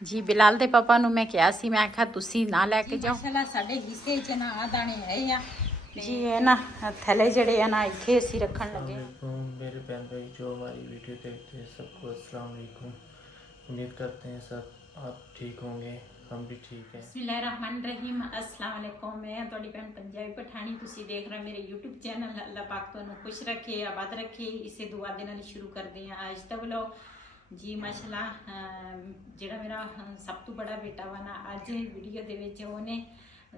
ਜੀ ਬਿਲਾਲ ਦੇ ਪਾਪਾ ਨੂੰ ਮੈਂ ਕਿਹਾ ਸੀ, ਮੈਂ ਆਖਿਆ ਤੁਸੀਂ ਨਾ ਲੈ ਕੇ ਜਾਓ। ਮਾਸ਼ਾਅੱਲਾ ਸਾਡੇ ਹਿੱਸੇ 'ਚ ਨਾ ਆ ਦਾਣੇ ਹੈ ਆ ਜੀ ਇਹ ਨਾ ਥੈਲੇ ਜਿਹੜੇ ਆ ਨਾ ਇੱਥੇ ਅਸੀਂ ਰੱਖਣ ਲੱਗੇ। मेरे बहन भाई जो हमारी वीडियो देखते हैं सबको अस्सलाम वालेकुम। उम्मीद करते हैं सब आप ठीक होंगे, हम भी ठीक हैं। ਬਿਸਮਿल्लाहिर्रहमानिर्रहीम। अस्सलाम वालेकुम। मैं ਤੁਹਾਡੀ ਭੈਣ ਪੰਜਾਬੀ ਪਠਾਣੀ, ਤੁਸੀਂ ਦੇਖ ਰਹੇ ਮੇਰੇ YouTube ਚੈਨਲ। ਅੱਲਾਹ ਪਾਕ ਤੁਹਾਨੂੰ ਖੁਸ਼ ਰੱਖੇ, ਆਬਾਦ ਰੱਖੇ, ਇਸੇ ਦੁਆ ਦੇ ਨਾਲ ਸ਼ੁਰੂ ਕਰਦੇ ਹਾਂ ਅੱਜ ਦਾ ਵਲੌਗ। ਜੀ ਮਾਸ਼ਾਅੱਲਾ ਜਿਹੜਾ ਮੇਰਾ ਸਭ ਤੋਂ ਬੜਾ ਬੇਟਾ ਵਾ ਨਾ, ਅੱਜ ਵੀਡੀਓ ਦੇ ਵਿੱਚ ਉਹਨੇ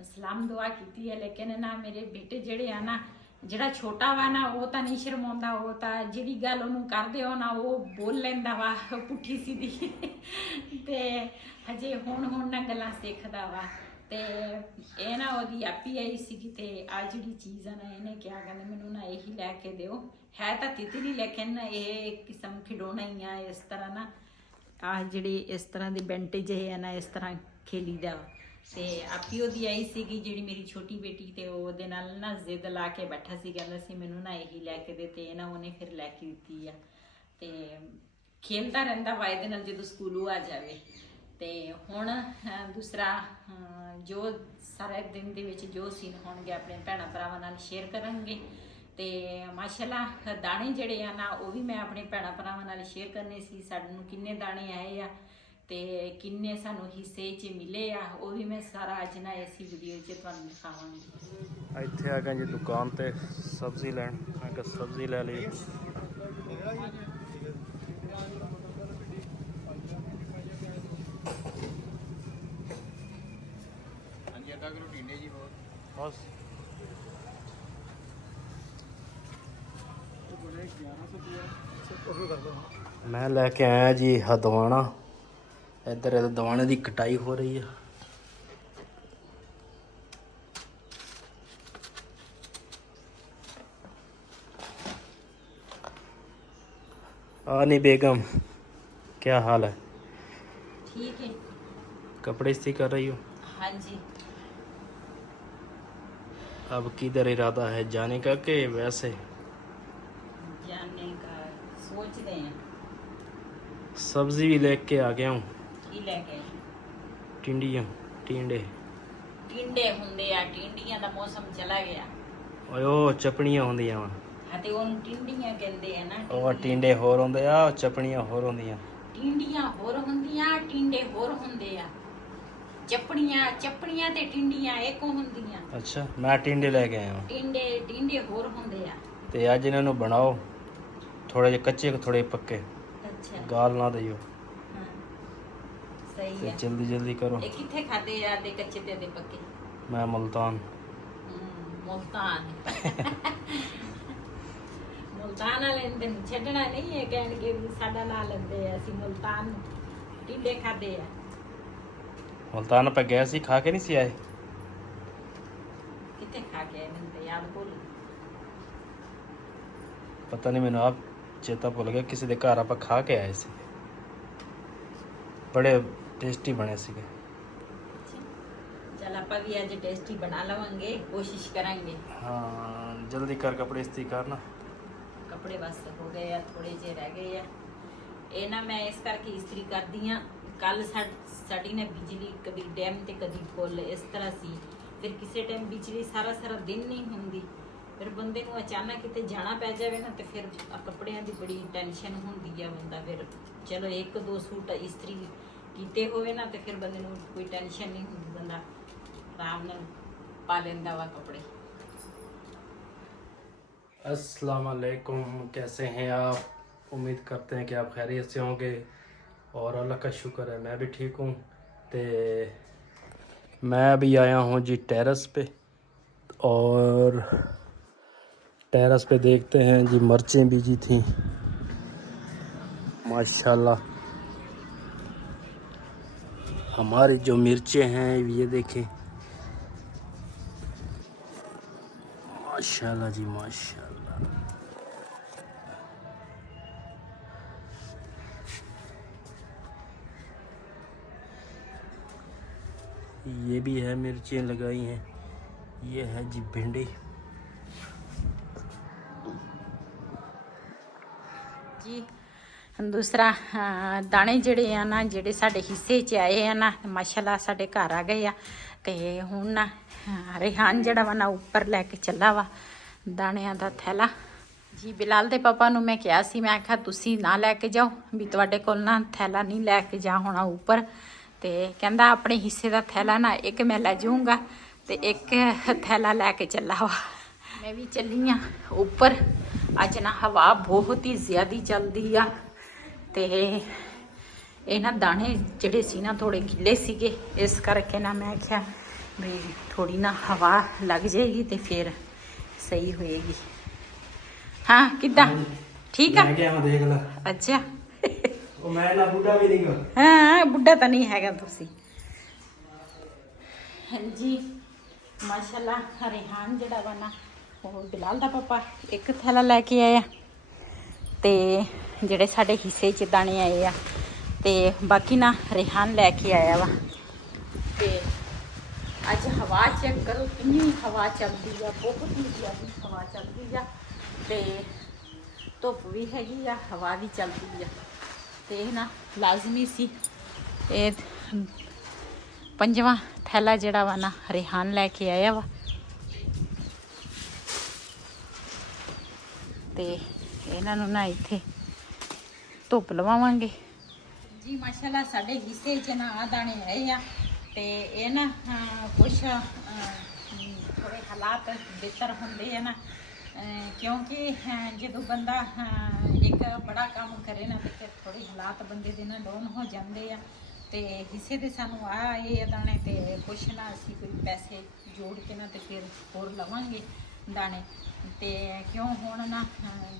ਸਲਾਮ ਦੁਆ ਕੀਤੀ ਹੈ, ਲੇਕਿਨ ਨਾ ਮੇਰੇ ਬੇਟੇ ਜਿਹੜੇ ਆ ਨਾ, ਜਿਹੜਾ ਛੋਟਾ ਵਾ ਨਾ ਉਹ ਤਾਂ ਨਹੀਂ ਸ਼ਰਮਾਉਂਦਾ, ਉਹ ਤਾਂ ਜਿਹੜੀ ਗੱਲ ਉਹਨੂੰ ਕਰਦੇ ਹੋ ਨਾ ਉਹ ਬੋਲ ਲੈਂਦਾ ਵਾ ਪੁੱਠੀ ਸਿੱਧੀ ਤੇ ਹਜੇ ਹੁਣ ਨਾ ਗੱਲਾਂ ਸਿੱਖਦਾ ਵਾ। ਤੇ ਇਹ ਨਾ ਉਹਦੀ ਆਪੀ ਆਈ ਸੀਗੀ ਤੇ ਆ ਜਿਹੜੀ ਚੀਜ਼ ਆ ਨਾ ਇਹਨੇ ਕਿਹਾ ਕਹਿੰਦੇ ਮੈਨੂੰ ਨਾ ਇਹੀ ਲੈ ਕੇ ਦਿਓ। ਹੈ ਤਾਂ ਤਿਤਲੀ ਲੇਕਿਨ ਇਹ ਇੱਕ ਕਿਸਮ ਖਿਡੌਣਾ ਹੀ ਆ। ਇਸ ਤਰ੍ਹਾਂ ਨਾ ਆਹ ਜਿਹੜੀ ਇਸ ਤਰ੍ਹਾਂ ਦੀ ਬੈਂਟੇਜ ਹੈ ਨਾ, ਇਸ ਤਰ੍ਹਾਂ ਖੇਲੀਦਾ ਵਾ। ਤੇ ਆਪੀ ਉਹਦੀ ਆਈ ਸੀਗੀ ਜਿਹੜੀ ਮੇਰੀ ਛੋਟੀ ਬੇਟੀ, ਤੇ ਉਹਦੇ ਨਾਲ ਨਾ ਜ਼ਿੱਦ ਲਾ ਕੇ ਬੈਠਾ ਸੀ, ਕਹਿੰਦਾ ਸੀ ਮੈਨੂੰ ਨਾ ਇਹੀ ਲੈ ਕੇ ਦੇ, ਤੇ ਨਾ ਉਹਨੇ ਫਿਰ ਲੈ ਕੇ ਦਿੱਤੀ ਆ। ਤੇ ਖੇਲਦਾ ਰਹਿੰਦਾ ਵਾ ਇਹਦੇ ਨਾਲ ਜਦੋਂ ਸਕੂਲੋਂ ਆ ਜਾਵੇ। ਤੇ ਹੁਣ ਦੂਸਰਾ ਜੋ ਸਾਰੇ ਦਿਨ ਦੇ ਵਿੱਚ ਜੋ ਸੀਨ ਹੋਣਗੇ ਆਪਣੇ ਭੈਣਾਂ ਭਰਾਵਾਂ ਨਾਲ ਸ਼ੇਅਰ ਕਰਾਂਗੇ। ਤੇ ਮਾਸ਼ਾਅੱਲਾ ਦਾਣੇ ਜਿਹੜੇ ਆ ਨਾ ਉਹ ਵੀ ਮੈਂ ਆਪਣੇ ਭੈਣਾਂ ਭਰਾਵਾਂ ਨਾਲ ਸ਼ੇਅਰ ਕਰਨੇ ਸੀ। ਸਾਨੂੰ ਕਿੰਨੇ ਦਾਣੇ ਆਏ ਆ ਤੇ ਕਿੰਨੇ ਸਾਨੂੰ ਹਿੱਸੇ 'ਚ ਮਿਲੇ ਆ, ਉਹ ਵੀ ਮੈਂ ਸਾਰਾ ਅੱਜ ਨਾ ਇसी ਵੀਡੀਓ 'ਚ ਤੁਹਾਨੂੰ ਦਿਖਾਵਾਂਗੀ। ਇੱਥੇ ਆ ਗਏ ਜੀ ਦੁਕਾਨ ਤੇ ਸਬਜ਼ੀ ਲੈਣ। ਮੈਂ ਕਿਹਾ ਸਬਜ਼ੀ ਲੈ ਲਈ। ਬਸ ਮੈਂ ਲੈ ਕੇ ਆਇਆ ਜੀ ਹਦਵਾਣਾ। ਇੱਧਰ ਦਵਾਣੇ ਦੀ ਕਟਾਈ ਹੋ ਰਹੀ ਆ। आनी बेगम क्या हाल है? ठीक है। कपड़े इस्त्री कर रही हो? हाँ जी। अब किधर इरादा है जाने का कि वैसे? जाने का सोच रहे हैं। सब्जी भी लेके आ गया हूँ। ਕੀ ਲੈ ਕੇ? टिंडियाँ टिंडे। ਟਿੰਡੇ ਹੁੰਦੇ ਆ, ਟਿੰਡੀਆਂ ਦਾ ਮੌਸਮ ਚਲਾ ਗਿਆ। ਓਏ ਉਹ ਚਪਣੀਆਂ ਹੁੰਦੀਆਂ ਵਾ। ਹਾਂ ਤੇ ਉਹਨੂੰ ਟਿੰਡੀਆਂ ਕਹਿੰਦੇ ਆ ਨਾ। ਉਹ ਟਿੰਡੇ ਹੋਰ ਹੁੰਦੇ ਆ, ਉਹ ਚਪਣੀਆਂ ਹੋਰ ਹੁੰਦੀਆਂ। ਟਿੰਡੀਆਂ ਹੋਰ ਹੁੰਦੀਆਂ, ਟਿੰਡੇ ਹੋਰ ਹੁੰਦੇ ਆ। ਚੱਪੜੀਆਂ ਤੇ ਟਿੰਡੀਆਂ ਇੱਕ ਹੁੰਦੀਆਂ। ਅੱਛਾ, ਮੈਂ ਟਿੰਡੇ ਲੈ ਕੇ ਆਇਆ ਹਾਂ। ਟਿੰਡੇ ਹੋਰ ਹੁੰਦੇ ਆ। ਤੇ ਅੱਜ ਇਹਨਾਂ ਨੂੰ ਬਣਾਓ, ਥੋੜੇ ਜਿਹੇ ਕੱਚੇ ਥੋੜੇ ਪੱਕੇ, ਅੱਛਾ ਗਾਲ ਨਾ ਦਿਓ। ਹਾਂ ਸਹੀ ਤੇ ਹੈ। ਜਲਦੀ ਜਲਦੀ ਕਰੋ। ਇਹ ਕਿੱਥੇ ਖਾਦੇ ਆ ਦੇ ਕੱਚੇ ਤੇ ਦੇ ਪੱਕੇ? ਮੈਂ ਮੁਲਤਾਨ। ਮੁਲਤਾਨ ਮੁਲਤਾਨ ਵਾਲੇ ਦਿਨ ਛੱਡਣਾ ਨਹੀਂ ਹੈ, ਕਹਿਣਗੇ ਵੀ ਸਾਡਾ ਨਾਂ ਲੈਂਦੇ ਆ, ਅਸੀਂ ਮੁਲਤਾਨ ਟਿੰਡੇ ਖਾਦੇ ਆ। ਮੁਲਤਾਨ ਆਪਾਂ ਗਏ ਸੀ, ਖਾ ਕੇ ਨਹੀਂ ਸੀ ਆਏ? ਕਿੱਥੇ ਖਾ ਕੇ ਆਏ ਮੈਨੂੰ ਤਾਂ ਯਾਦ ਭੁੱਲ। ਪਤਾ ਨਹੀਂ, ਮੈਨੂੰ ਆਪ ਚੇਤਾ ਭੁੱਲ ਗਿਆ। ਕਿਸੇ ਦੇ ਘਰ ਆਪਾਂ ਖਾ ਕੇ ਆਏ ਸੀ, ਬੜੇ ਟੇਸਟੀ ਬਣੇ ਸੀਗੇ। चल आप भी आज टेस्टी बना लवांगे, कोशिश करेंगे। हाँ जल्दी कर, कपड़े इस्त्री करना। कपड़े बस हो गए या थोड़े जे रह गए या ये ना मैं इस करके इस्त्री कर दी। कल साड़ी ने बिजली कभी डैम ते कभी फुल इस तरह सी, फिर किसी टाइम बिजली सारा दिन नहीं होंगी, फिर बंदे नूं अचानक किते जाना पै जावे ना तो फिर कपड़ियां दी बड़ी टेंशन होंदी है। बंदा फिर चलो एक दो सूट इस्त्री कीते होवे ना तो फिर बंदे नूं कोई टेंशन नहीं होंदी, बंदा आराम नाल पा लेंदा वा कपड़े। अस्सलाम वालेकुम, कैसे हैं आप? उम्मीद करते हैं कि आप खैरियत से होंगे और अल्लाह का शुक्र है मैं भी ठीक हूँ। तो मैं अभी आया हूँ जी टेरेस पे, और टेरेस पे देखते हैं जी मिर्चें बीजी थी माशाल्लाह। हमारी जो मिर्चें हैं ये देखें माशाल्लाह जी माशाल्लाह। ये भी है, मिर्चें लगाई हैं। ये है जी भिंडी। जी ਦੂਸਰਾ ਦਾਣੇ ਜਿਹੜੇ ਆ ਨਾ ਜਿਹੜੇ ਸਾਡੇ ਹਿੱਸੇ 'ਚ ਆਏ ਆ ਨਾ ਮਾਸ਼ਾਅੱਲਾ ਸਾਡੇ ਘਰ ਆ ਗਏ ਆ। ਤੇ ਹੁਣ ਨਾ ਰਿਹਾਨ ਜਿਹੜਾ ਵਾ ਨਾ ਉੱਪਰ ਲੈ ਕੇ ਚੱਲਾ ਵਾ ਦਾਣਿਆਂ ਦਾ ਥੈਲਾ। ਜੀ ਬਿਲਾਲ ਦੇ ਪਾਪਾ ਨੂੰ ਮੈਂ ਕਿਹਾ ਸੀ, ਮੈਂ ਆਖਿਆ ਤੁਸੀਂ ਨਾ ਲੈ ਕੇ ਜਾਓ, ਵੀ ਤੁਹਾਡੇ ਕੋਲ ਨਾ ਥੈਲਾ ਨਹੀਂ ਲੈ ਕੇ ਜਾ ਹੋਣਾ ਉੱਪਰ। ਤੇ ਕਹਿੰਦਾ ਆਪਣੇ ਹਿੱਸੇ ਦਾ ਥੈਲਾ ਨਾ ਇੱਕ ਮੈਂ ਲੈ ਜਾਊਂਗਾ ਤੇ ਇੱਕ ਥੈਲਾ ਲੈ ਕੇ ਚੱਲਾ ਵਾ। ਮੈਂ ਵੀ ਚੱਲੀ ਆ ਉੱਪਰ। ਅੱਜ ਨਾ ਹਵਾ ਬਹੁਤ ਹੀ ਜ਼ਿਆਦਾ ਚੱਲਦੀ ਆ ਤੇ ਇਹ ਨਾ ਦਾਣੇ ਜਿਹੜੇ ਸੀ ਨਾ ਥੋੜੇ ਗਿੱਲੇ ਸੀਗੇ, ਇਸ ਕਰਕੇ ਨਾ ਮੈਂ ਆਖਿਆ ਵੀ ਥੋੜੀ ਨਾ ਹਵਾ ਲੱਗ ਜਾਏਗੀ ਤੇ ਫਿਰ ਸਹੀ ਹੋਏਗੀ। ਹਾਂ ਕਿੱਦਾਂ ਠੀਕ ਆ? ਮੈਂ ਕਿਹਾ ਮੈਂ ਦੇਖ ਲੈ। ਅੱਛਾ ਉਹ ਮੈਂ ਨਾ ਬੁੱਢਾ ਵੀ ਨਹੀਂ ਗਾ। ਹਾਂ ਬੁੱਢਾ ਤਾਂ ਨਹੀਂ ਹੈਗਾ ਤੁਸੀਂ। ਹਾਂਜੀ ਮਾਸ਼ਾਅੱਲਾ ਰਿਹਾਨ ਜਿਹੜਾ ਵਾ ਨਾ ਉਹ ਬਿਲਾਲ ਦਾ ਪਾਪਾ ਇੱਕ ਥੈਲਾ ਲੈ ਕੇ ਆਇਆ ਤੇ ਜਿਹੜੇ ਸਾਡੇ ਹਿੱਸੇ 'ਚ ਦਾਣੇ ਆਏ ਆ ਤੇ ਬਾਕੀ ਨਾ ਰਿਹਾਨ ਲੈ ਕੇ ਆਇਆ ਵਾ। ਤੇ ਅੱਜ ਹਵਾ ਚੈੱਕ ਕਰੋ ਕਿੰਨੀ ਹਵਾ ਚੱਲਦੀ ਆ, ਬਹੁਤ ਹੀ ਜ਼ਿਆਦਾ ਹਵਾ ਚੱਲਦੀ ਆ ਤੇ ਧੁੱਪ ਵੀ ਹੈਗੀ ਆ, ਹਵਾ ਵੀ ਚੱਲਦੀ ਆ। ਤੇ ਇਹ ਨਾ ਲਾਜ਼ਮੀ ਸੀ। ਇਹ 5ਵਾਂ ਥੈਲਾ ਜਿਹੜਾ ਵਾ ਨਾ ਰਿਹਾਨ ਲੈ ਕੇ ਆਇਆ ਵਾ ਤੇ ਇਹਨਾਂ ਨੂੰ ਨਾ ਇੱਥੇ ਧੁੱਪ ਲਵਾਵਾਂਗੇ। ਜੀ ਮਾਸ਼ਾਅੱਲਾ ਸਾਡੇ ਹਿੱਸੇ 'ਚ ਨਾ ਆ ਦਾਣੇ ਆਏ ਆ ਤੇ ਇਹ ਨਾ ਕੁਛ ਥੋੜੇ ਹਾਲਾਤ ਬਿਹਤਰ ਹੁੰਦੇ ਆ ਨਾ, ਕਿਉਂਕਿ ਜਦੋਂ ਬੰਦਾ ਇੱਕ ਬੜਾ ਕੰਮ ਕਰੇ ਨਾ ਤੇ ਫਿਰ ਥੋੜੇ ਹਾਲਾਤ ਬੰਦੇ ਦੇ ਨਾ ਡਾਊਨ ਹੋ ਜਾਂਦੇ ਆ। ਤੇ ਹਿੱਸੇ ਦੇ ਸਾਨੂੰ ਆਏ ਆ ਦਾਣੇ ਤੇ ਕੁਛ ਨਾ ਅਸੀਂ ਕੋਈ ਪੈਸੇ ਜੋੜ ਕੇ ਨਾ ਤੇ ਫਿਰ ਹੋਰ ਲਵਾਂਗੇ ਦਾਣੇ। ਤੇ ਕਿਉਂ ਹੁਣ ਨਾ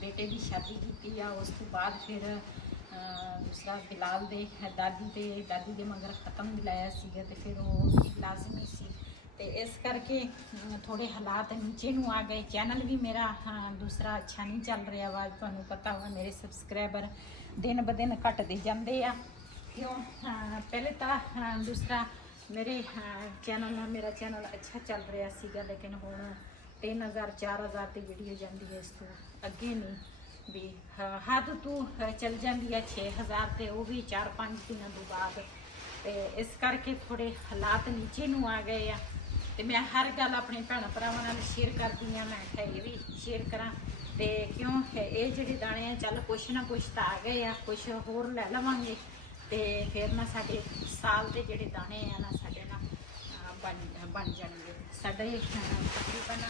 ਬੇਟੇ ਦੀ ਸ਼ਾਦੀ ਕੀਤੀ ਆ, ਉਸ ਤੋਂ ਬਾਅਦ ਫਿਰ ਦੂਸਰਾ ਬਿਲਾਲ ਦੇ ਦਾਦੀ ਦੇ ਮਗਰ ਖਤਮ ਦਿਲਾਇਆ ਸੀਗਾ ਤੇ ਫਿਰ ਉਹ ਲਾਜ਼ਮੀ ਸੀ। ਤੇ ਇਸ ਕਰਕੇ ਥੋੜੇ ਹਾਲਾਤ ਨੀਚੇ ਨੂੰ ਆ ਗਏ। ਚੈਨਲ ਵੀ ਮੇਰਾ ਦੂਸਰਾ ਅੱਛਾ ਨਹੀਂ ਚੱਲ ਰਿਹਾ ਵਾ। ਤੁਹਾਨੂੰ ਪਤਾ ਵਾ ਮੇਰੇ ਸਬਸਕ੍ਰਾਈਬਰ ਦਿਨ ਬ ਦਿਨ ਘਟਦੇ ਜਾਂਦੇ ਆ। ਕਿਉਂ ਪਹਿਲੇ ਤਾਂ ਦੂਸਰਾ ਮੇਰੇ ਮੇਰਾ ਚੈਨਲ ਅੱਛਾ ਚੱਲ ਰਿਹਾ ਸੀਗਾ, ਲੇਕਿਨ ਹੁਣ 3000 4000 ਦੀ ਵੀਡੀਓ ਜਾਂਦੀ ਹੈ, ਇਸ ਤੋਂ ਅੱਗੇ ਨਹੀਂ। ਵੀ ਹੱਦ ਤੋਂ ਚੱਲ ਜਾਂਦੀ ਹੈ 6000 ਤੇ ਉਹ ਵੀ 4-5 ਦਿਨਾਂ ਤੋਂ ਬਾਅਦ। ਤੇ ਇਸ ਕਰਕੇ ਥੋੜੇ ਹਾਲਾਤ ਨੀਚੇ ਨੂੰ ਆ ਗਏ ਆ। ਤੇ ਮੈਂ ਹਰ ਗੱਲ ਆਪਣੇ ਭੈਣਾਂ ਭਰਾਵਾਂ ਨਾਲ ਸ਼ੇਅਰ ਕਰਦੀ ਆ। ਮੈਂ ਕਿਹਾ ਇਹ ਵੀ ਸ਼ੇਅਰ ਕਰਾਂ ਤੇ ਕਿਉਂ ਇਹ ਜਿਹੜੇ ਦਾਣੇ ਆ ਚੱਲ ਕੁਛ ਨਾ ਕੁਛ ਤਾਂ ਆ ਗਏ ਆ, ਕੁਛ ਹੋਰ ਲੈ ਲਵਾਂਗੇ ਤੇ ਫਿਰ ਨਾ ਸਾਡੇ ਸਾਲ ਦੇ ਜਿਹੜੇ ਦਾਣੇ ਆ ਨਾ ਸਾਡੇ ਨਾ ਬਣ ਜਾਣਗੇ। ਸਾਡੇ ਤਕਰੀਬਨ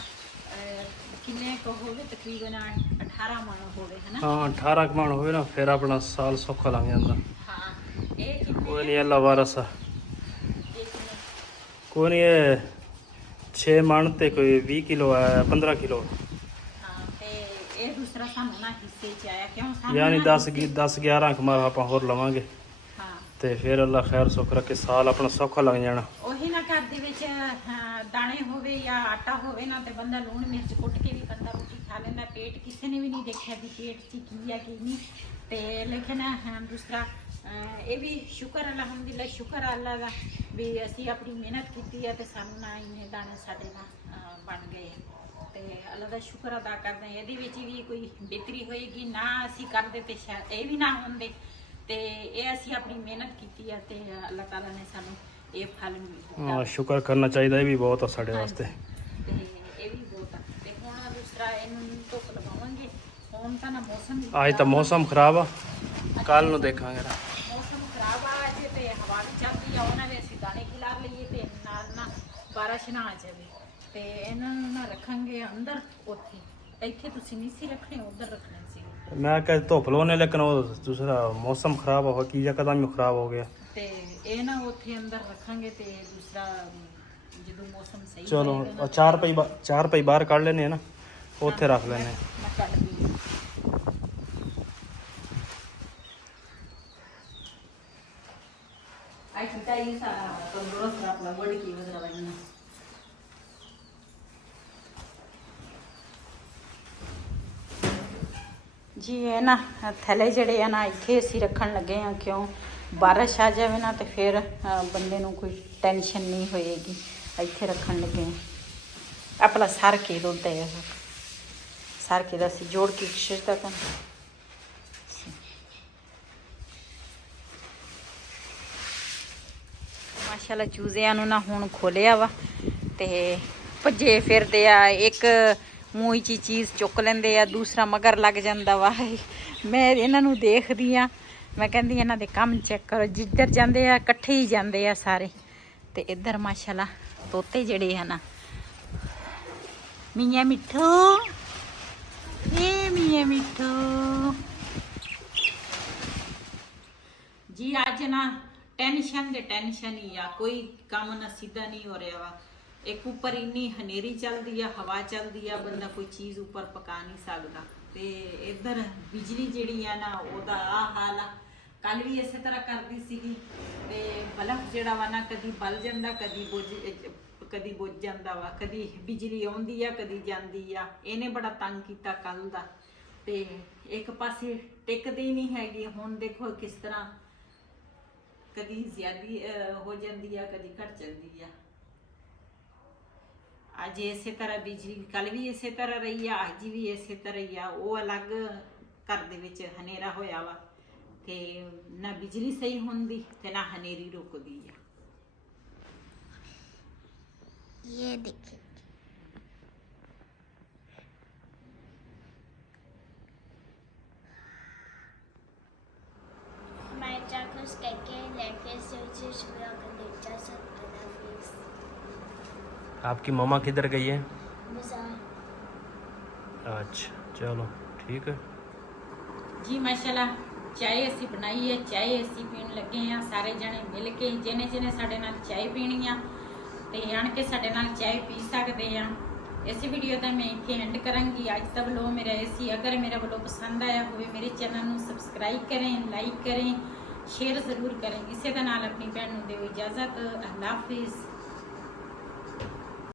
ਕਿੰਨੇ ਕੁ ਹੋਵੇ, ਤਕਰੀਬਨ 18 ਮਣ ਹੋਵੇ ਹਨਾ। ਹਾਂ 18 ਮਣ ਹੋਵੇ ਨਾ ਫਿਰ ਆਪਣਾ ਸਾਲ ਸੌਖਾ ਲੰਘ ਜਾਂਦਾ। ਹਾਂ ਇਹ ਕੋਈ ਨਹੀਂ ਅੱਲਾ ਵਾਰਸ ਆ। ਕੋਈ ਨਹੀਂ ਇਹ 6 ਮਣ ਤੇ ਕੋਈ 20 ਕਿਲੋ ਆਇਆ 15 ਕਿਲੋ। ਹਾਂ ਤੇ ਇਹ ਦੂਸਰਾ ਸਾਨੂੰ ਨਾ ਹਿੱਸੇ 'ਚ ਆਇਆ। ਕਿਉਂ ਸਾਨੂੰ ਯਾਨੀ 10-11 ਕਮਾਰ ਆਪਾਂ ਹੋਰ ਲਵਾਂਗੇ ਤੇ ਫਿਰ ਅੱਲਾ ਖੈਰ ਸੁੱਖ ਰੱਖੇ ਸਾਲ ਆਪਣਾ ਸੌਖਾ ਲੱਗ ਜਾਣਾ। ਉਹੀ ਨਾ ਘਰ ਦੇ ਵਿੱਚ ਦਾਣੇ ਹੋਵੇ ਜਾਂ ਆਟਾ ਹੋਵੇ ਨਾ ਤੇ ਬੰਦਾ ਲੂਣ ਮਿਰਚ ਕੁੱਟ ਕੇ ਵੀ ਬੰਦਾ ਰੋਟੀ ਖਾ ਲੈਂਦਾ। ਪੇਟ ਕਿਸੇ ਨੇ ਵੀ ਨਹੀਂ ਦੇਖਿਆ ਵੀ ਪੇਟ 'ਚ ਕੀ ਆ ਕੀ ਨਹੀਂ। ਤੇ ਲੇਕਿਨ ਦੂਸਰਾ ਇਹ ਵੀ ਸ਼ੁਕਰ ਅਲਹਮਦੁਲਿਲਾ, ਸ਼ੁਕਰ ਅੱਲਾ ਦਾ ਵੀ ਅਸੀਂ ਆਪਣੀ ਮਿਹਨਤ ਕੀਤੀ ਆ ਤੇ ਸਾਨੂੰ ਨਾ ਇੰਨੇ ਦਾਣੇ ਸਾਡੇ ਨਾਲ ਬਣ ਗਏ। ਤੇ ਅੱਲਾ ਦਾ ਸ਼ੁਕਰ ਅਦਾ ਕਰਦੇ ਹਾਂ। ਇਹਦੇ ਵਿੱਚ ਵੀ ਕੋਈ ਬਿਹਤਰੀ ਹੋਏਗੀ ਨਾ ਅਸੀਂ ਕਰਦੇ ਤੇ ਸ਼ਾਇਦ ਇਹ ਵੀ ਨਾ ਹੁੰਦੇ। ਤੇ ਇਹ ਅਸੀਂ ਆਪਣੀ ਮਿਹਨਤ ਕੀਤੀ ਆ ਤੇ ਅੱਲਾਹ ਤਾਲਾ ਨੇ ਸਾਨੂੰ ਇਹ ਫਲ ਮਿਲਿਆ। ਹਾਂ ਸ਼ੁਕਰ ਕਰਨਾ ਚਾਹੀਦਾ, ਇਹ ਵੀ ਬਹੁਤ ਆ ਸਾਡੇ ਵਾਸਤੇ। ਤੇ ਇਹ ਵੀ ਬਹੁਤ ਆ। ਤੇ ਹੁਣ ਦੂਸਰਾ ਇਹਨੂੰ ਧੁੱਪ ਲਵਾਵਾਂਗੇ। ਹੁਣ ਤਾਂ ਨਾ ਮੌਸਮ ਅੱਜ ਤਾਂ ਮੌਸਮ ਖਰਾਬ ਆ, ਕੱਲ ਨੂੰ ਦੇਖਾਂਗੇ ਨਾ। ਮੌਸਮ ਖਰਾਬ ਆ ਅੱਜ ਤੇ ਹਵਾ ਵੀ ਚੱਲਦੀ ਆ, ਉਹਨਾਂ ਦੇ ਅਸੀਂ ਦਾਣੇ ਖਿਲਾਰ ਲਈਏ ਤੇ ਨਾਲ ਨਾ ਬਾਰਿਸ਼ ਨਾ ਆ ਜਾਵੇ। ਤੇ ਇਹਨਾਂ ਨੂੰ ਨਾ ਰੱਖਾਂਗੇ ਅੰਦਰ, ਉੱਥੇ ਇੱਥੇ ਤੁਸੀਂ ਨਹੀਂ ਸੀ ਰੱਖਣੇ, ਉੱਧਰ ਰੱਖਣੇ ਸੀ। ਮੈਂ ਕਿਹਾ ਧੁੱਪ ਲਾਉਣੇ, ਲੇਕਿਨ ਉਹ ਦੂਸਰਾ ਮੌਸਮ ਖਰਾਬ ਹੋ ਕੀ ਯਕਦਮ ਹੀ ਖਰਾਬ ਹੋ ਗਿਆ। ਤੇ ਇਹ ਨਾ ਉੱਥੇ ਅੰਦਰ ਰੱਖਾਂਗੇ ਤੇ ਦੂਸਰਾ ਜਦੋਂ ਮੌਸਮ ਸਹੀ ਚਲੋ ਹੋਏਗਾ ਨਾ 4 ਪਈ ਬਾਹਰ ਕੱਢ ਲੈਨੇ ਆ ਨਾ, ਉੱਥੇ ਰੱਖ ਲੈਨੇ। ਮੈਂ ਕੱਢਦੀ ਹਾਂ। आई kita isa pemboros rap la body ki wazra wayna ਜੀ ਇਹ ਨਾ ਥੈਲੇ ਜਿਹੜੇ ਆ ਨਾ ਇੱਥੇ ਅਸੀਂ ਰੱਖਣ ਲੱਗੇ ਆ। ਕਿਉਂ ਬਾਰਿਸ਼ ਆ ਜਾਵੇ ਨਾ ਤੇ ਫਿਰ ਬੰਦੇ ਨੂੰ ਕੋਈ ਟੈਨਸ਼ਨ ਨਹੀਂ ਹੋਏਗੀ। ਇੱਥੇ ਰੱਖਣ ਲੱਗੇ ਆ ਆਪਣਾ ਸਰ ਕੇ ਦੁੱਧ ਹੈ ਸਰ ਕੇ ਦਾ ਅਸੀਂ ਜੋੜ ਕੇ ਸ਼ਿਰਤਾ ਕਰ ਮਾਸ਼ਾਅੱਲਾ ਚੂਜ਼ਿਆਂ ਨੂੰ ਨਾ ਹੁਣ ਖੋਲਿਆ ਵਾ ਤੇ ਭੱਜੇ ਫਿਰਦੇ ਆ। ਇੱਕ ਮੂੰਹ 'ਚ ਚੀਜ਼ ਚੁੱਕ ਲੈਂਦੇ ਆ, ਦੂਸਰਾ ਮਗਰ ਲੱਗ ਜਾਂਦਾ ਵਾ। ਮੈਂ ਇਹਨਾਂ ਨੂੰ ਦੇਖਦੀ ਆ, ਮੈਂ ਕਹਿੰਦੀ ਇਹਨਾਂ ਦੇ ਕੰਮ ਚੈੱਕ ਕਰੋ, ਜਿੱਧਰ ਜਾਂਦੇ ਆ ਇਕੱਠੇ ਹੀ ਜਾਂਦੇ ਆ ਸਾਰੇ। ਤੇ ਇੱਧਰ ਮਾਸ਼ਾਅੱਲਾ ਤੋਤੇ ਜਿਹੜੇ ਆ ਨਾ, ਮੀਆਂ ਮਿੱਠੂ, ਇਹ ਮੀਆਂ ਮਿੱਠੂ ਜੀ। ਅੱਜ ਨਾ ਟੈਨਸ਼ਨ ਹੀ ਆ, ਕੋਈ ਕੰਮ ਨਾ ਸਿੱਧਾ ਨਹੀਂ ਹੋ ਰਿਹਾ ਵਾ। ਇੱਕ ਉੱਪਰ ਇੰਨੀ ਹਨੇਰੀ ਚੱਲਦੀ ਆ, ਹਵਾ ਚੱਲਦੀ ਆ, ਬੰਦਾ ਕੋਈ ਚੀਜ਼ ਉੱਪਰ ਪਕਾ ਨਹੀਂ ਸਕਦਾ। ਤੇ ਇੱਧਰ ਬਿਜਲੀ ਜਿਹੜੀ ਆ ਨਾ ਉਹਦਾ ਆ ਹਾਲ ਆ। ਕੱਲ ਵੀ ਇਸੇ ਤਰ੍ਹਾਂ ਕਰਦੀ ਸੀਗੀ ਤੇ ਬਲਬ ਜਿਹੜਾ ਵਾ ਨਾ ਕਦੀ ਬਲ ਜਾਂਦਾ, ਕਦੀ ਬੁੱਝ ਜਾਂਦਾ ਵਾ, ਕਦੀ ਬਿਜਲੀ ਆਉਂਦੀ ਆ, ਕਦੀ ਜਾਂਦੀ ਆ। ਇਹਨੇ ਬੜਾ ਤੰਗ ਕੀਤਾ ਕੱਲ ਦਾ, ਤੇ ਇੱਕ ਪਾਸੇ ਟਿਕਦੀ ਹੀ ਨਹੀਂ ਹੈਗੀ। ਹੁਣ ਦੇਖੋ ਕਿਸ ਤਰ੍ਹਾਂ ਕਦੀ ਜ਼ਿਆਦੀ ਹੋ ਜਾਂਦੀ ਆ, ਕਦੀ ਘਟ ਜਾਂਦੀ ਆ। ਅੱਜ ਇਸੇ ਤਰ੍ਹਾਂ ਬਿਜਲੀ, ਕੱਲ ਵੀ ਇਸੇ ਤਰ੍ਹਾਂ ਰਹੀ ਆ, ਅੱਜ ਵੀ ਇਸੇ ਤਰ੍ਹਾਂ ਹੀ ਆ। ਉਹ ਅਲੱਗ ਘਰ ਦੇ ਵਿੱਚ ਹਨੇਰਾ ਹੋਇਆ ਵਾ ਤੇ ਨਾ ਬਿਜਲੀ ਸਹੀ ਹੁੰਦੀ ਤੇ ਨਾ ਹਨੇਰੀ ਰੁਕਦੀ ਆ। ये देखिए मैं चाकस करके लेके से शुरू कर देता सकता था प्लीज। आपकी मम्मा किधर गई है? बाजार। अच्छा चलो ठीक है ਜੀ ਮਾਸ਼ਾਅੱਲਾ ਚਾय ਅਸੀਂ ਬਣਾਈ ਹੈ, ਚਾय ਅਸੀਂ ਪੀਣ ਲੱਗੇ ਆ ਸਾਰੇ ਜਣੇ ਮਿਲ ਕੇ। ਜਿਹਨੇ ਸਾਡੇ ਨਾਲ ਚਾय ਪੀਣੀ ਆ ਤੇ ਆਣ ਕੇ ਸਾਡੇ ਨਾਲ ਚਾय ਪੀ ਸਕਦੇ ਆ। ਇਸ ਵੀਡੀਓ ਦਾ ਮੈਂ ਇੱਥੇ ਐਂਡ ਕਰਾਂਗੀ। ਅੱਜ ਦਾ ਵਲੋਗ ਮੇਰਾ ਇਹ ਸੀ। ਅਗਰ ਮੇਰਾ ਵਲੋਗ ਪਸੰਦ ਆਇਆ ਹੋਵੇ ਮੇਰੇ ਚੈਨਲ ਨੂੰ ਸਬਸਕ੍ਰਾਈਬ ਕरें, ਲਾਈਕ करें, शेयर ज़रूर करें। इसी के नाल अपनी भैन नूं दिओ इजाज़त। अल्लाह हाफिज़।